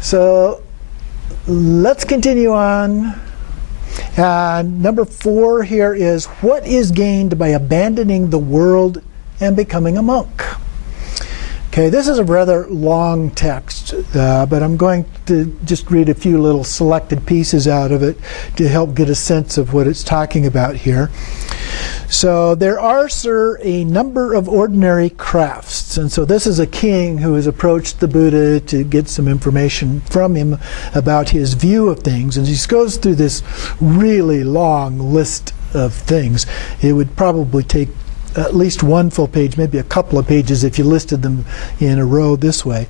So let's continue on. And number 4 here is, what is gained by abandoning the world and becoming a monk? Okay, this is a rather long text, but I'm going to just read a few little selected pieces out of it to help get a sense of what it's talking about here. So there are, sir, a number of ordinary crafts. And so this is a king who has approached the Buddha to get some information from him about his view of things. And he goes through this really long list of things. It would probably take at least one full page, maybe a couple of pages if you listed them in a row this way.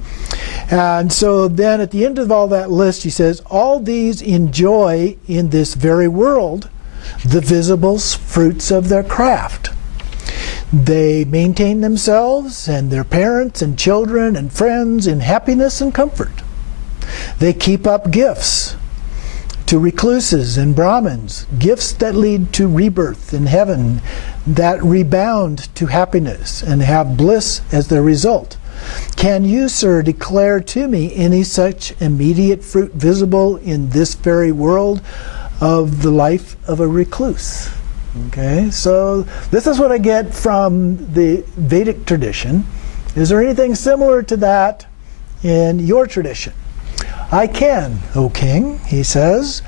And so then at the end of all that list, he says, all these enjoy in this very world the visible fruits of their craft. They maintain themselves and their parents and children and friends in happiness and comfort. They keep up gifts to recluses and Brahmins, gifts that lead to rebirth in heaven, that rebound to happiness and have bliss as their result. Can you, sir, declare to me any such immediate fruit visible in this very world of the life of a recluse? Okay, so this is what I get from the Vedic tradition. Is there anything similar to that in your tradition? I can, O king, he says.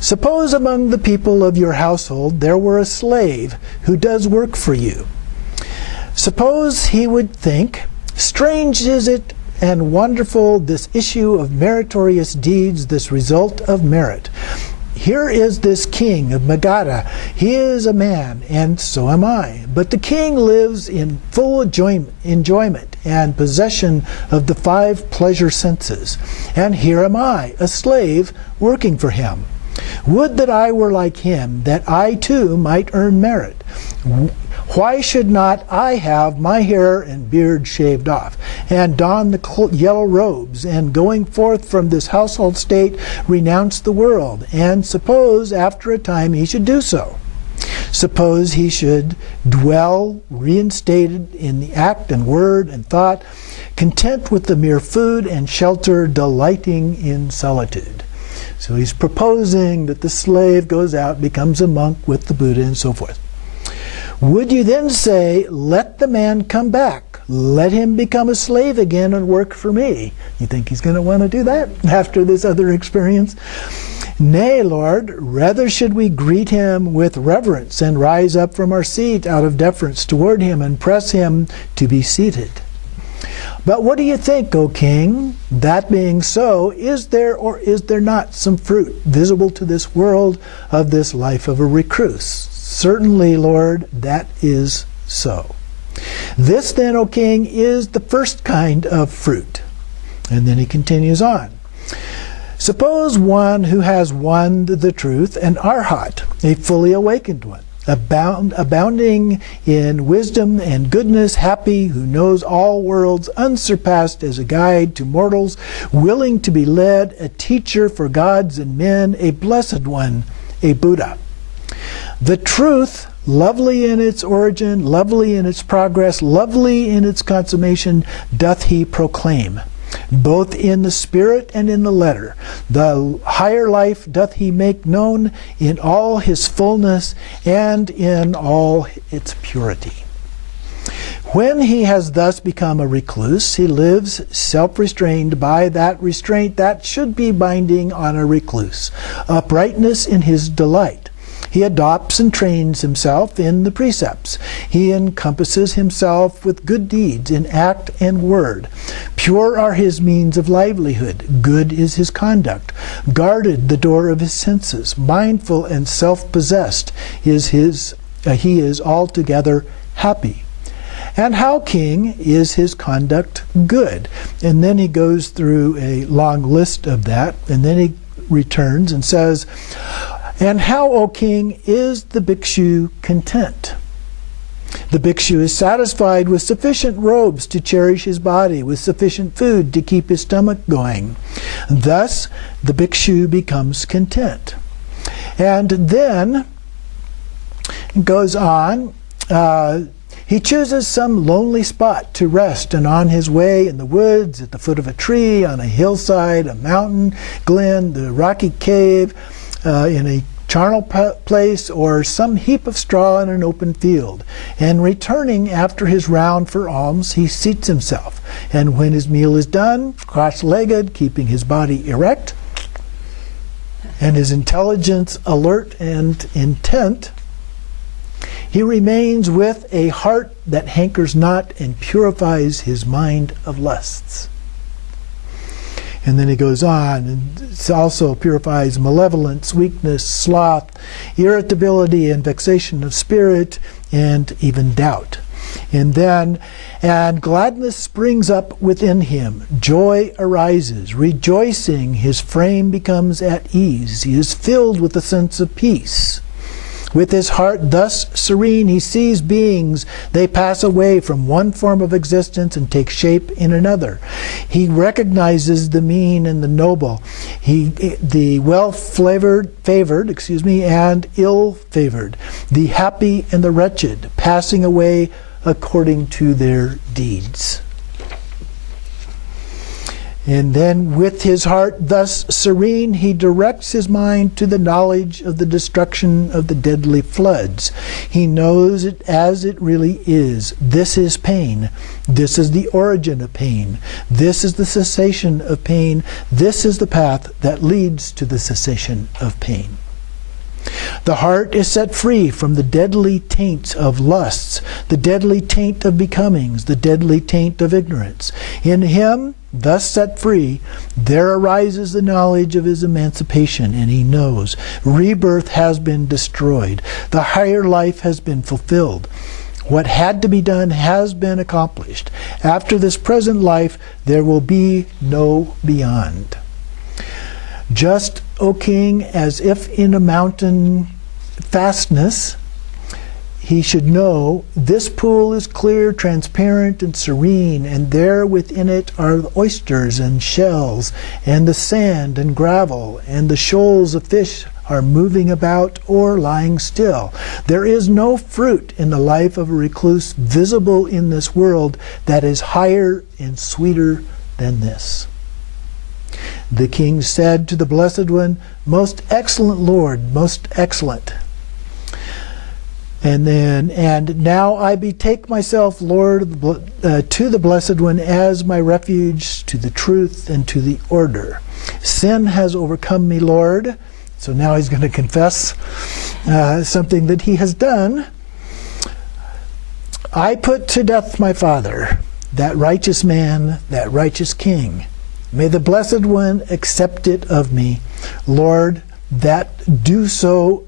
Suppose among the people of your household there were a slave who does work for you. Suppose he would think, strange is it and wonderful this issue of meritorious deeds, this result of merit. Here is this king of Magadha. He is a man, and so am I. But the king lives in full enjoyment and possession of the 5 pleasure senses. And here am I, a slave, working for him. Would that I were like him, that I too might earn merit. Why should not I have my hair and beard shaved off, and don the yellow robes, and going forth from this household state, renounce the world? And suppose after a time he should do so. Suppose he should dwell reinstated in the act and word and thought, content with the mere food and shelter, delighting in solitude. So he's proposing that the slave goes out, becomes a monk with the Buddha, and so forth. Would you then say, let the man come back, let him become a slave again and work for me? You think he's going to want to do that after this other experience? Nay, Lord, rather should we greet him with reverence and rise up from our seat out of deference toward him and press him to be seated. But what do you think, O king? That being so, is there or is there not some fruit visible to this world of this life of a recluse? Certainly, Lord, that is so. This then, O king, is the first kind of fruit. And then he continues on. Suppose one who has won the truth, an arhat, a fully awakened one, abounding in wisdom and goodness, happy, who knows all worlds, unsurpassed as a guide to mortals, willing to be led, a teacher for gods and men, a blessed one, a Buddha. The truth, lovely in its origin, lovely in its progress, lovely in its consummation, doth he proclaim, both in the spirit and in the letter. The higher life doth he make known in all his fullness and in all its purity. When he has thus become a recluse, he lives self-restrained by that restraint that should be binding on a recluse, uprightness in his delight. He adopts and trains himself in the precepts. He encompasses himself with good deeds in act and word. Pure are his means of livelihood. Good is his conduct. Guarded the door of his senses. Mindful and self-possessed is he is altogether happy. And how, king, is his conduct good? And then he goes through a long list of that, and then he returns and says, and how, O king, is the bhikshu content? The bhikshu is satisfied with sufficient robes to cherish his body, with sufficient food to keep his stomach going. Thus, the bhikshu becomes content. And then it goes on. He chooses some lonely spot to rest, and on his way in the woods, at the foot of a tree, on a hillside, a mountain, glen, the rocky cave, in a charnel place, or some heap of straw in an open field. And returning after his round for alms, he seats himself. And when his meal is done, cross-legged, keeping his body erect, and his intelligence alert and intent, he remains with a heart that hankers not and purifies his mind of lusts. And then he goes on, and it also purifies malevolence, weakness, sloth, irritability, and vexation of spirit, and even doubt. And then, and gladness springs up within him. Joy arises. Rejoicing, his frame becomes at ease. He is filled with a sense of peace. With his heart thus serene, he sees beings. They pass away from one form of existence and take shape in another. He recognizes the mean and the noble, the well-favored, and ill-favored, the happy and the wretched, passing away according to their deeds. And then with his heart thus serene, he directs his mind to the knowledge of the destruction of the deadly floods. He knows it as it really is. This is pain. This is the origin of pain. This is the cessation of pain. This is the path that leads to the cessation of pain. The heart is set free from the deadly taints of lusts, the deadly taint of becomings, the deadly taint of ignorance. In him, thus set free, there arises the knowledge of his emancipation, and he knows rebirth has been destroyed. The higher life has been fulfilled. What had to be done has been accomplished. After this present life, there will be no beyond. Just, O king, as if in a mountain fastness, he should know this pool is clear, transparent, and serene, and there within it are oysters and shells, and the sand and gravel, and the shoals of fish are moving about or lying still. There is no fruit in the life of a recluse visible in this world that is higher and sweeter than this. The king said to the Blessed One, Most excellent Lord, most excellent. And now I betake myself, Lord, to the Blessed One as my refuge, to the truth and to the order. Sin has overcome me, Lord. So now he's going to confess something that he has done. I put to death my father, that righteous man, that righteous king. May the Blessed One accept it of me, Lord, that do so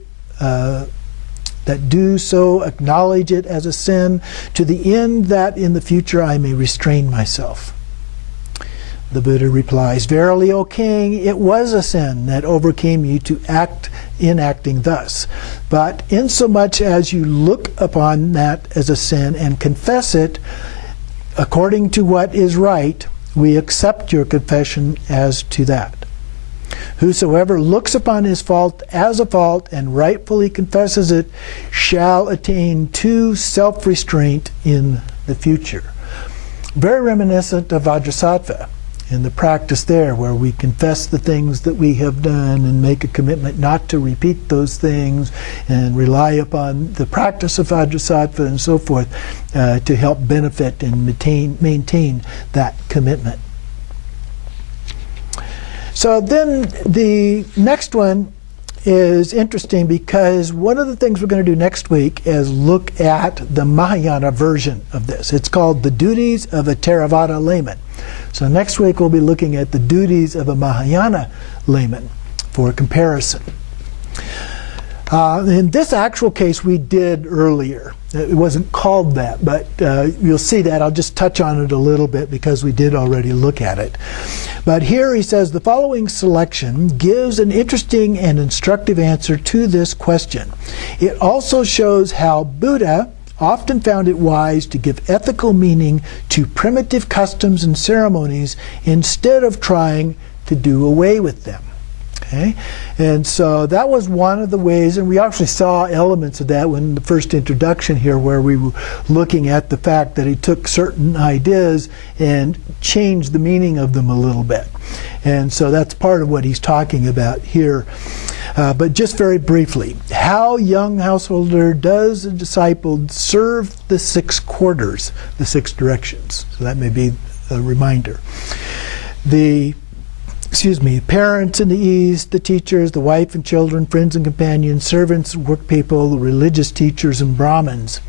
acknowledge it as a sin, to the end that in the future I may restrain myself. The Buddha replies, Verily, O king, it was a sin that overcame you to act in acting thus. But insomuch as you look upon that as a sin and confess it according to what is right, we accept your confession as to that. Whosoever looks upon his fault as a fault and rightfully confesses it shall attain to self-restraint in the future. Very reminiscent of Vajrasattva in the practice there, where we confess the things that we have done and make a commitment not to repeat those things and rely upon the practice of Vajrasattva and so forth to help benefit and maintain that commitment. So then the next one is interesting, because one of the things we're going to do next week is look at the Mahayana version of this. It's called The Duties of a Theravada Layman. So next week we'll be looking at the duties of a Mahayana layman for comparison. In this actual case we did earlier. It wasn't called that, but you'll see that. I'll just touch on it a little bit because we did already look at it. But here he says, the following selection gives an interesting and instructive answer to this question. It also shows how Buddha often found it wise to give ethical meaning to primitive customs and ceremonies instead of trying to do away with them. Okay? And so that was one of the ways, and we actually saw elements of that in the first introduction here, where we were looking at the fact that he took certain ideas and changed the meaning of them a little bit. And so that's part of what he's talking about here. But just very briefly, how young householder does a disciple serve the 6 quarters, the 6 directions? So that may be a reminder. The parents in the East, the teachers, the wife and children, friends and companions, servants, work people, the religious teachers, and Brahmins.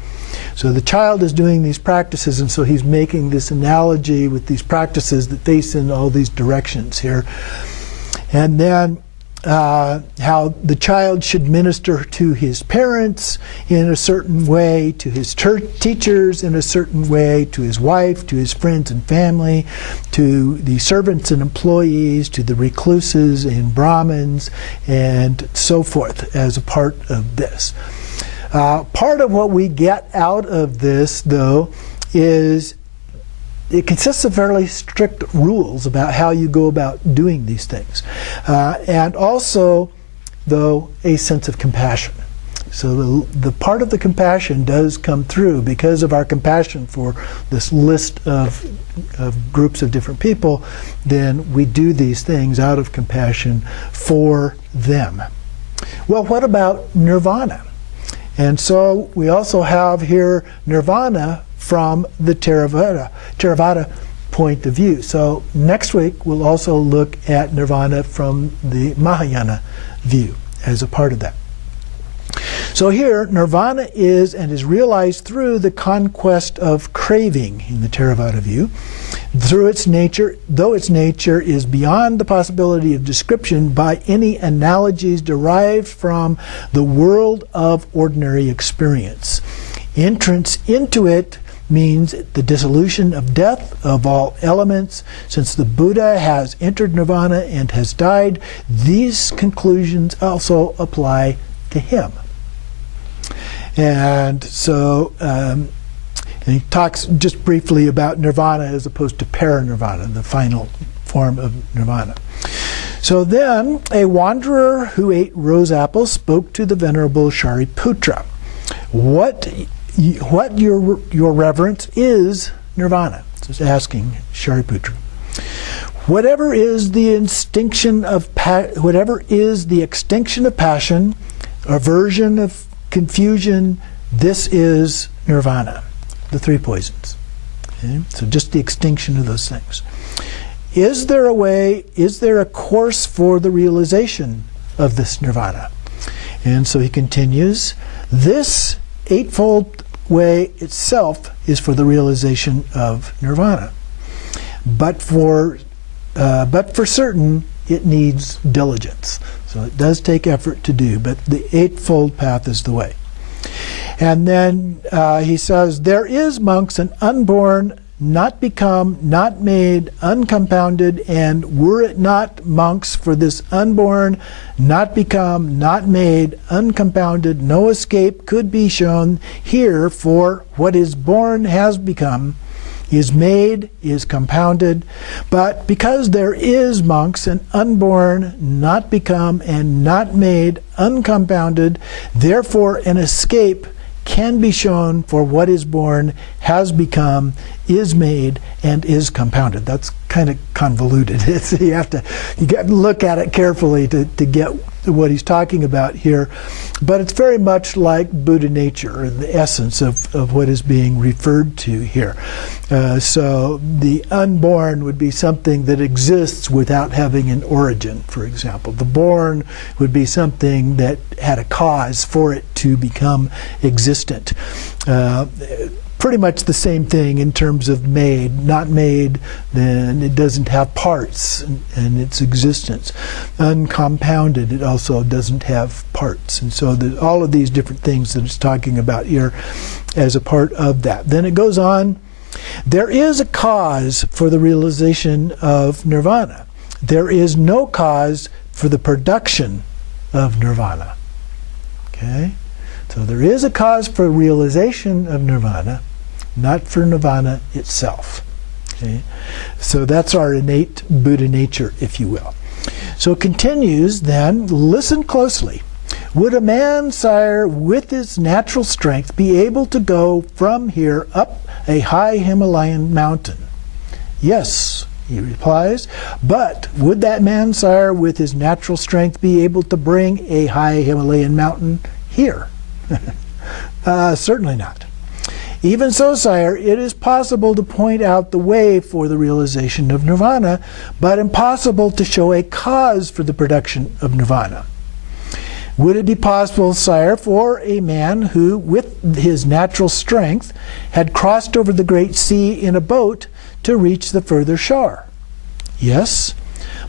So the child is doing these practices, and so he's making this analogy with these practices that face in all these directions here. And then how the child should minister to his parents in a certain way, to his teachers in a certain way, to his wife, to his friends and family, to the servants and employees, to the recluses and Brahmins, and so forth as a part of this. Part of what we get out of this, though, is it consists of fairly strict rules about how you go about doing these things. And also, though, a sense of compassion. So the part of the compassion does come through because of our compassion for this list of groups of different people. Then we do these things out of compassion for them. Well, what about nirvana? And so we also have here nirvana from the Theravada point of view. So next week we'll also look at nirvana from the Mahayana view as a part of that. So here, nirvana is and is realized through the conquest of craving in the Theravada view. Through its nature, though its nature is beyond the possibility of description by any analogies derived from the world of ordinary experience. Entrance into it means the dissolution of death of all elements. Since the Buddha has entered nirvana and has died, these conclusions also apply to him. And so and he talks just briefly about nirvana as opposed to parinirvana, the final form of nirvana. So then a wanderer who ate rose apples spoke to the Venerable Shariputra. What your reverence is nirvana? So it's asking Shariputra. Whatever is the extinction of passion, aversion of confusion, this is nirvana, the 3 poisons. Okay? So just the extinction of those things. Is there a course for the realization of this nirvana? And so he continues, this eightfold way itself is for the realization of nirvana. But for certain, it needs diligence. So it does take effort to do, but the eightfold path is the way. And then he says, there is, monks, an unborn, not become, not made, uncompounded, and were it not, monks, for this unborn, not become, not made, uncompounded, no escape could be shown here, for what is born has become, is made, is compounded. But because there is, monks, an unborn, not become, and not made, uncompounded, therefore an escape can be shown for what is born, has become, is made, and is compounded. That's kind of convoluted. You got to look at it carefully to get what he's talking about here. But it's very much like Buddha nature, or the essence of what is being referred to here. So the unborn would be something that exists without having an origin, for example. The born would be something that had a cause for it to become existent. Pretty much the same thing in terms of made. Not made, then it doesn't have parts in its existence. Uncompounded, it also doesn't have parts. And so all of these different things that it's talking about here as a part of that. Then it goes on, there is a cause for the realization of nirvana. There is no cause for the production of nirvana. Okay? So there is a cause for realization of nirvana, not for nirvana itself. Okay? So that's our innate Buddha nature, if you will. So it continues then, listen closely. Would a man, sire, with his natural strength be able to go from here up a high Himalayan mountain? Yes, he replies. But would that man, sire, with his natural strength be able to bring a high Himalayan mountain here? Certainly not. Even so, sire, it is possible to point out the way for the realization of nirvana, but impossible to show a cause for the production of nirvana. Would it be possible, sire, for a man who, with his natural strength, had crossed over the great sea in a boat to reach the further shore? Yes.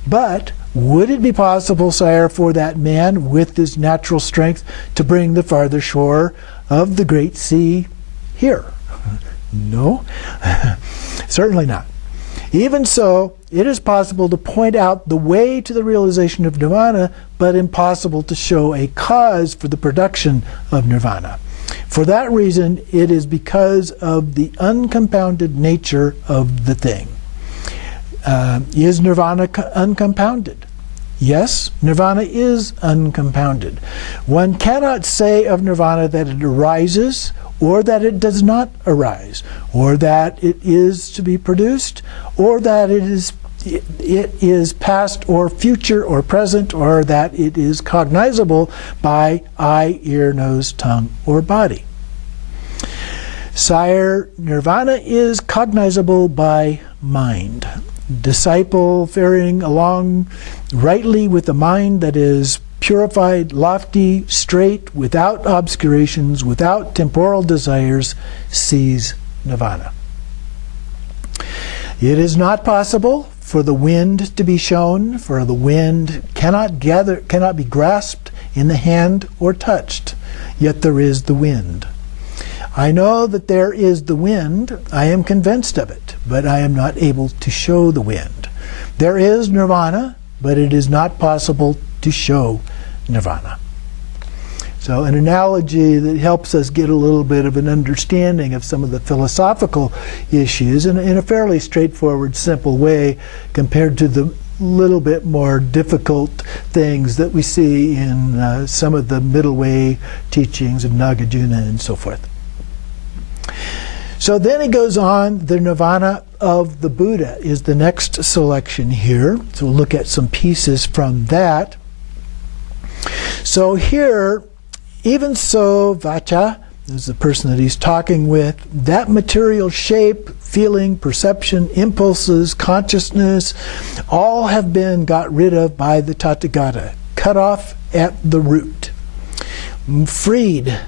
But would it be possible, sire, for that man, with his natural strength, to bring the farther shore of the great sea here? No. Certainly not. Even so, it is possible to point out the way to the realization of nirvana, but impossible to show a cause for the production of nirvana. For that reason, it is because of the uncompounded nature of the thing. Is nirvana uncompounded? Yes, nirvana is uncompounded. One cannot say of nirvana that it arises, or that it does not arise, or that it is to be produced, or that it is past or future or present, or that it is cognizable by eye, ear, nose, tongue, or body. Sire, nirvana is cognizable by mind. Disciple faring along rightly with a mind that is purified, lofty, straight, without obscurations, without temporal desires, sees nirvana. It is not possible for the wind to be shown, for the wind cannot be grasped in the hand or touched, yet there is the wind. I know that there is the wind, I am convinced of it, but I am not able to show the wind. There is nirvana, but it is not possible to show nirvana. So an analogy that helps us get a little bit of an understanding of some of the philosophical issues in a fairly straightforward, simple way compared to the little bit more difficult things that we see in some of the middle way teachings of Nagarjuna and so forth. So then he goes on, the nirvana of the Buddha is the next selection here. So we'll look at some pieces from that. So here, even so, Vacha is the person that he's talking with, that material shape, feeling, perception, impulses, consciousness, all have been got rid of by the Tathagata, cut off at the root, freed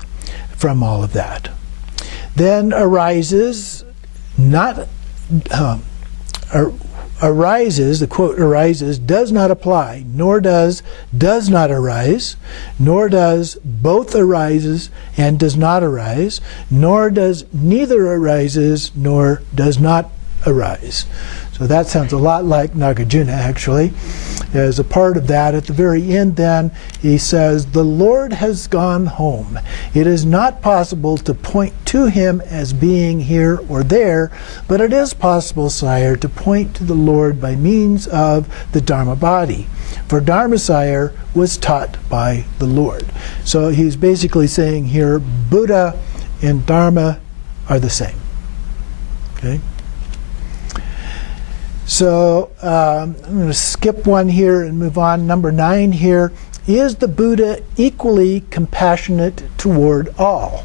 from all of that. Then arises, arises, the quote arises, does not apply, nor does not arise, nor does both arises and does not arise, nor does neither arises nor does not arise. So that sounds a lot like Nagarjuna, actually. As a part of that, at the very end then, he says, the Lord has gone home. It is not possible to point to him as being here or there, but it is possible, sire, to point to the Lord by means of the Dharma body. For Dharma, sire, was taught by the Lord. So he's basically saying here, Buddha and Dharma are the same. Okay? So I'm going to skip one here and move on. Number 9 here. Is the Buddha equally compassionate toward all?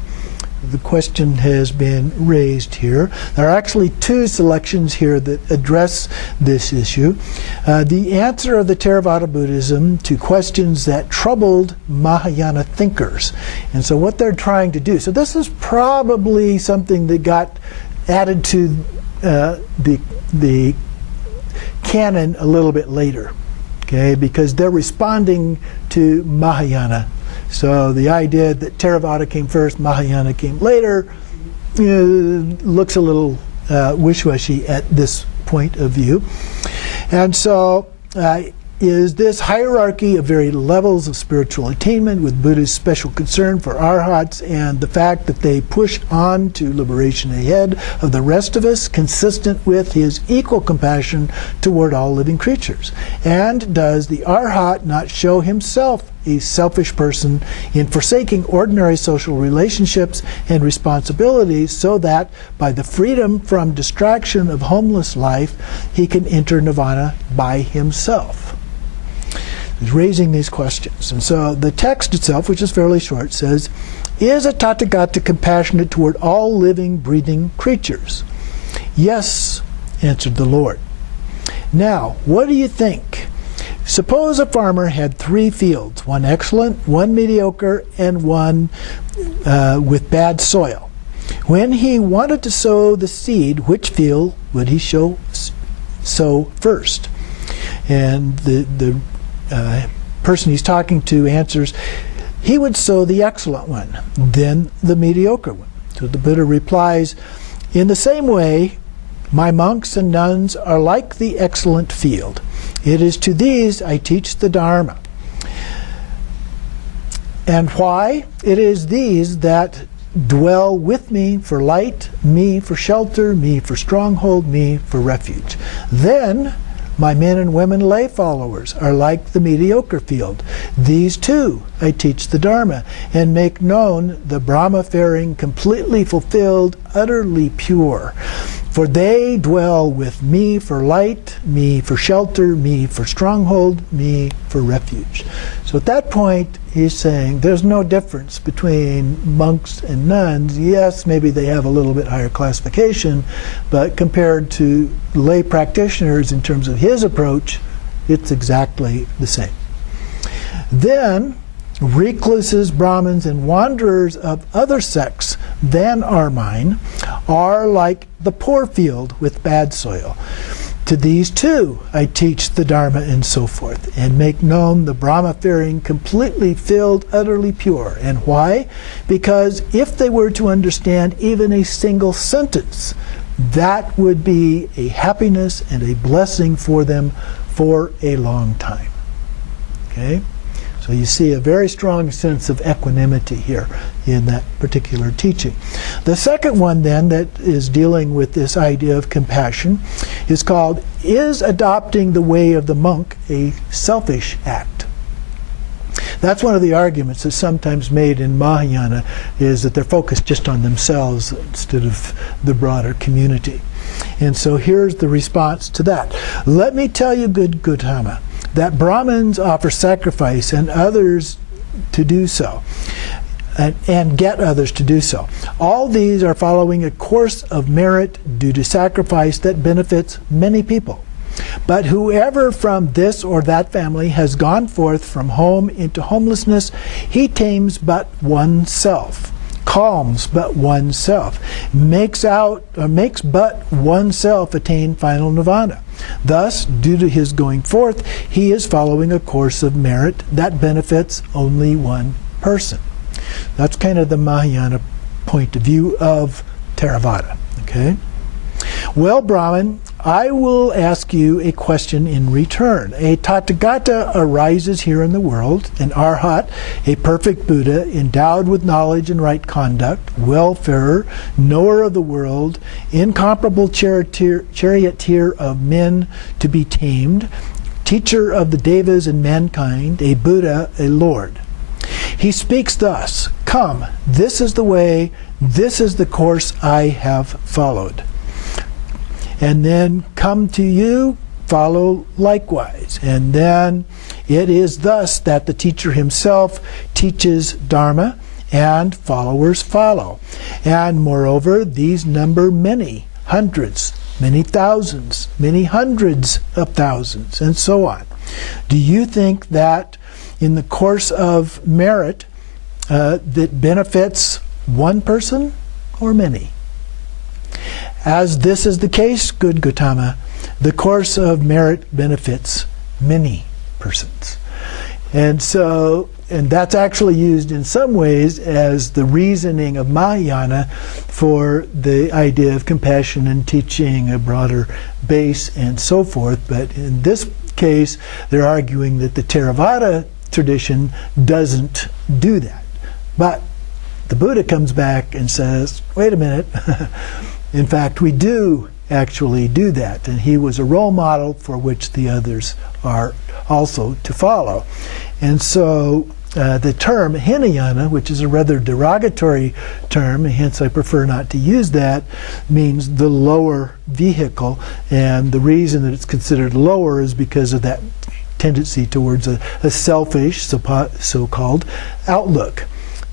The question has been raised here. There are actually 2 selections here that address this issue. The answer of the Theravada Buddhism to questions that troubled Mahayana thinkers. And so what they're trying to do, so this is probably something that got added to the canon a little bit later, okay, because they're responding to Mahayana. So the idea that Theravada came first, Mahayana came later, looks a little wish-washy at this point of view. And so is this hierarchy of varied levels of spiritual attainment with Buddha's special concern for arhats and the fact that they push on to liberation ahead of the rest of us consistent with his equal compassion toward all living creatures? And does the arhat not show himself a selfish person in forsaking ordinary social relationships and responsibilities so that by the freedom from distraction of homeless life he can enter nirvana by himself? He's raising these questions. And so the text itself, which is fairly short, says, is a Tathagata compassionate toward all living, breathing creatures? Yes, answered the Lord. Now, what do you think? Suppose a farmer had 3 fields, one excellent, one mediocre, and one with bad soil. When he wanted to sow the seed, which field would he sow first? And the person he's talking to answers, he would sow the excellent one, then the mediocre one. So the Buddha replies, in the same way, my monks and nuns are like the excellent field. It is to these I teach the Dharma. And why? It is these that dwell with me for light, me for shelter, me for stronghold, me for refuge. Then my men and women lay followers are like the mediocre field. These too I teach the Dharma and make known the Brahma-faring, completely fulfilled, utterly pure. For they dwell with me for light, me for shelter, me for stronghold, me for refuge. So at that point, he's saying there's no difference between monks and nuns. Yes, maybe they have a little bit higher classification, but compared to lay practitioners in terms of his approach, it's exactly the same. Then, recluses, Brahmins, and wanderers of other sects than are mine are like the poor field with bad soil. To these too I teach the Dharma and so forth, and make known the Brahma-faring, completely filled, utterly pure. And why? Because if they were to understand even a single sentence, that would be a happiness and a blessing for them for a long time. Okay? So you see a very strong sense of equanimity here in that particular teaching. The second one then that is dealing with this idea of compassion is called, is adopting the way of the monk a selfish act? That's one of the arguments that's sometimes made in Mahayana, is that they're focused just on themselves instead of the broader community. And so here's the response to that. Let me tell you, good Gautama, that Brahmins offer sacrifice and others to do so, and get others to do so. All these are following a course of merit due to sacrifice that benefits many people. But whoever from this or that family has gone forth from home into homelessness, he tames but oneself, calms but oneself, makes but oneself attain final nirvana. Thus, due to his going forth, he is following a course of merit that benefits only one person. That's kind of the Mahayana point of view of Theravada. Okay? Well, Brahman, I will ask you a question in return. A Tathagata arises here in the world, an Arhat, a perfect Buddha, endowed with knowledge and right conduct, wayfarer, knower of the world, incomparable charioteer of men to be tamed, teacher of the Devas and mankind, a Buddha, a Lord. He speaks thus, come, this is the way, this is the course I have followed. And then come to you, follow likewise. And then it is thus that the teacher himself teaches Dharma, and followers follow. And moreover, these number many hundreds, many thousands, many hundreds of thousands, and so on. Do you think that in the course of merit that benefits one person or many? As this is the case, good Gautama, the course of merit benefits many persons. And that's actually used in some ways as the reasoning of Mahayana for the idea of compassion and teaching a broader base and so forth. But in this case, they're arguing that the Theravada tradition doesn't do that. But the Buddha comes back and says, wait a minute, in fact, we do actually do that. And he was a role model for which the others are also to follow. And so the term Hinayana, which is a rather derogatory term, and hence I prefer not to use that, means the lower vehicle. And the reason that it's considered lower is because of that tendency towards a selfish, so-called, outlook.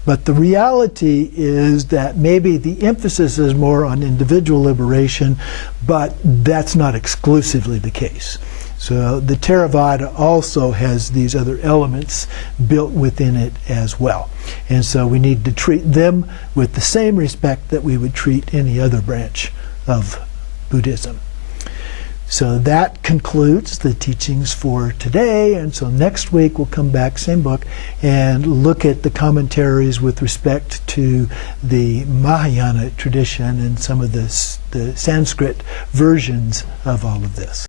But the reality is that maybe the emphasis is more on individual liberation, but that's not exclusively the case. So the Theravada also has these other elements built within it as well. And so we need to treat them with the same respect that we would treat any other branch of Buddhism. So that concludes the teachings for today, and so next week we'll come back, same book, and look at the commentaries with respect to the Mahayana tradition and some of the Sanskrit versions of all of this.